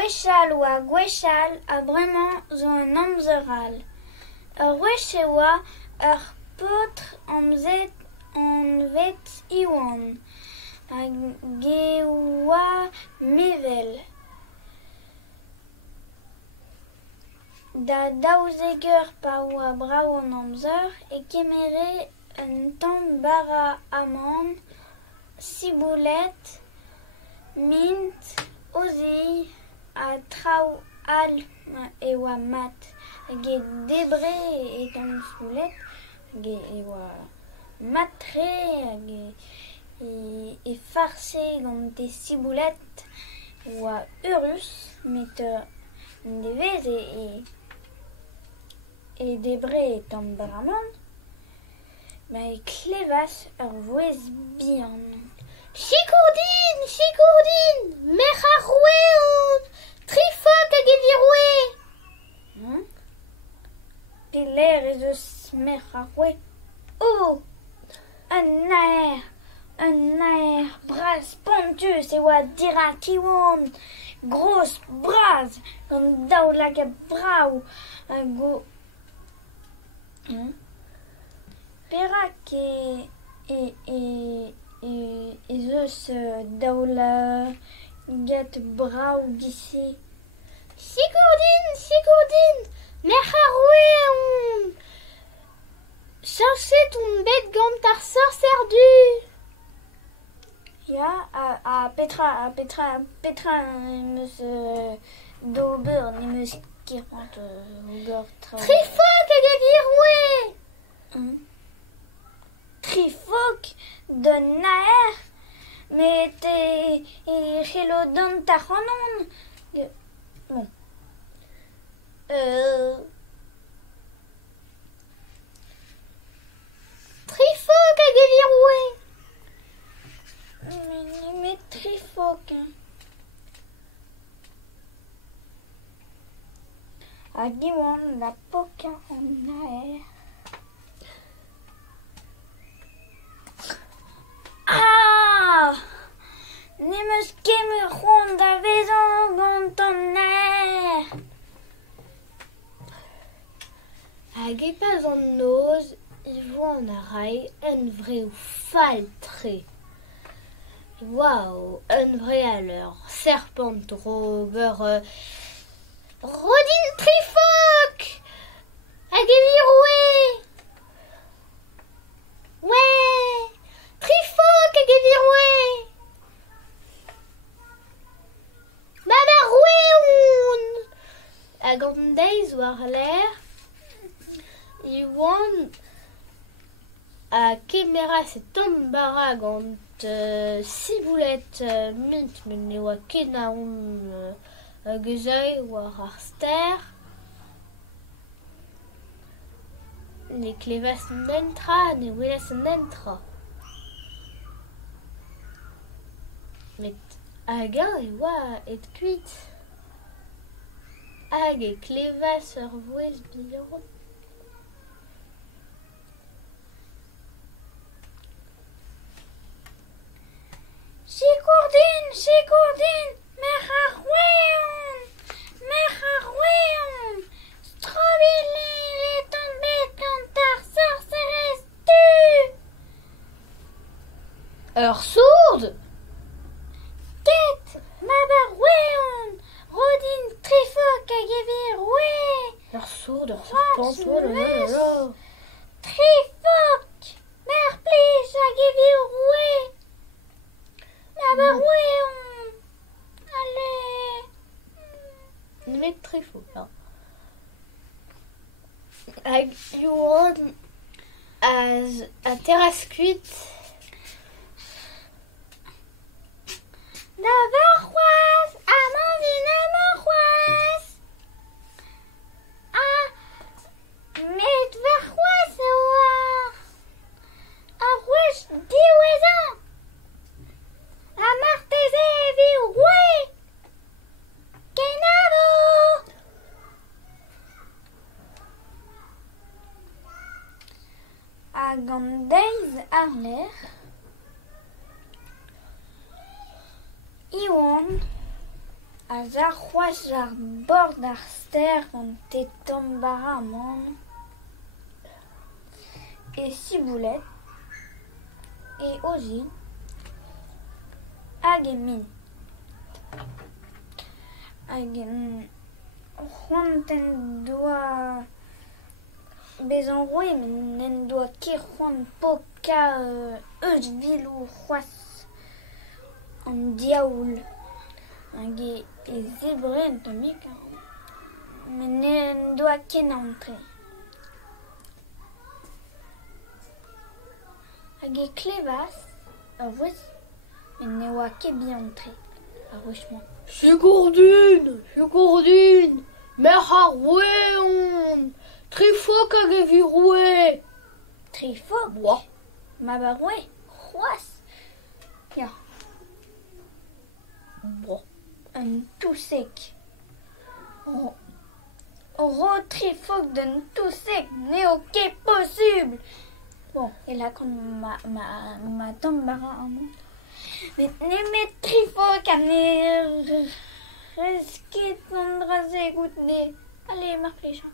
gwechall oa gwechall a bremañ zo an amzeral. Ur wech e oa ur potr an vet iwan. Hag e oa mevel. Da daouzeg pa oa brao an amzer e kemere un tamm bara amman, siboulet, mint, ozi a traoù all e oa mat. Hag e debre e tamm siboulet hag e oa matre hag e farse gant e siboulet e oa eurus met un devez e debre e tamm bramañ. Ma e klevas ur vouez bihan. Chikourdin, merc'h ar roue on, trifok hag evit roue. Pelec'h ez eus merc'h ar roue. Oh, un naer bras pontus e oa dirak iwan. Gros bras gant daoulak a brao hag o... Perak ez eus daoulaget brao gisi. Chikourdin, merc'h ar roue on. Chanchet on bet gant ar sorcerdu. Ya, a petra nemeus d'ober, nemeus kirpant ober tra... Trifok hag evit roue. Trifok de naer, met e c'helo dont ar c'hanon. Bon. Trifok hag evit roue. Met trifok. Hag iwan la poka an naer. Nemeus kemer c'hoant da vezan gant an naer. Hag e pez an noz, e vo an a ray un vreo faltre. Waouh, un vrai alors, serpent rover, Rodin Trifok hag evit roue. Ouais, Trifok hag evit roue. Mama roue on. Hag an deiz war l'air, e oan a kemera se tamm bara gant siboulet mint, men ne oa ket naon gezei war ar ster. Ne klevas nentra, ne welas nentra. Met hag-eñ e oa et kuit. Hag e klevas ur vouez bihan. Chikourdin, merc'h ar roue on. Strobili e tamm bet gant ar sorcerez du. Ur sourd. Ket, maba roue on. Rodin Trifok hag evit roue. Ur sourd, ur serpent, oh là là là là. Trifok, mer plij hag evit roue. Maba roue on. Allez. Ne met Trifok, hein. Hag yoan a terras kuit. Da varc'hoaz, amañ vin amoc'hoaz. Met varc'hoaz e oa ar wech diwezhañ. A marteze evit roue. Kenavo. Hag an deiz ar lec'h, iwan Azar c'hoaz ar bord ar ster gant te tombara amant e siboulet e ozin hag e min. Hag c'hoanten doa bezan roe, men n'en doa ket c'hoant poka eus vilou c'hoaz an diaoul. Hag e zebre en tomik, men n'en doa ket antre. Hag e klevas ar vouez, men ne oa ket biantre ar wechman. Sugordun, mer ar roe on, trifok hag e vi roe. Trifok? Boa. Ma ba roe, c'hoaz. Ya, Boa. un tousek. Ro trifok d'un tousek, neo ket possible. Bon, et là, quand ma tombara amant. Mais met trifok a ne resket mandraze gout ne. Allez, mar flecha.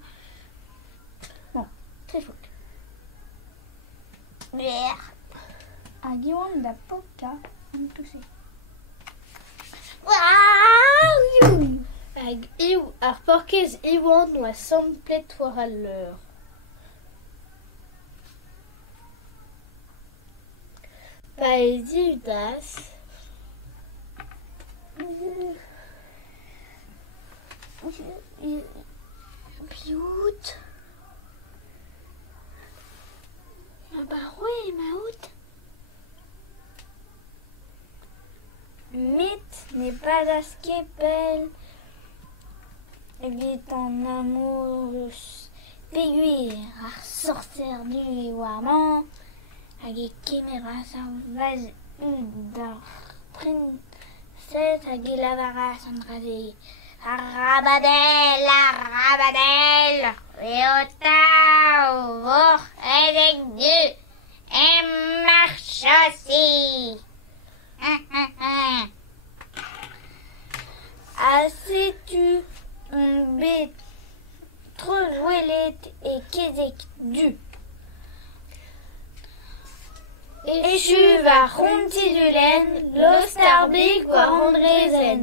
Bon, trifok. Hag eoan da poka an tousek. Hag iw ar porkez iwan oa samplet war al leur. Pa e div-das. Piout. Ma ba roe, ma out. Mit n'est pas askepel. Evit en amour peguir ar sortir du oamant. Hag e kemeras ar vaz d'ar princess hag e lavaras an raze. Arabadel, Eota, vor edek du, marchosi. Assez-tu un bet trop jouelet et kezek du. Echu va ronti du len, l'ostarbik war andrezen.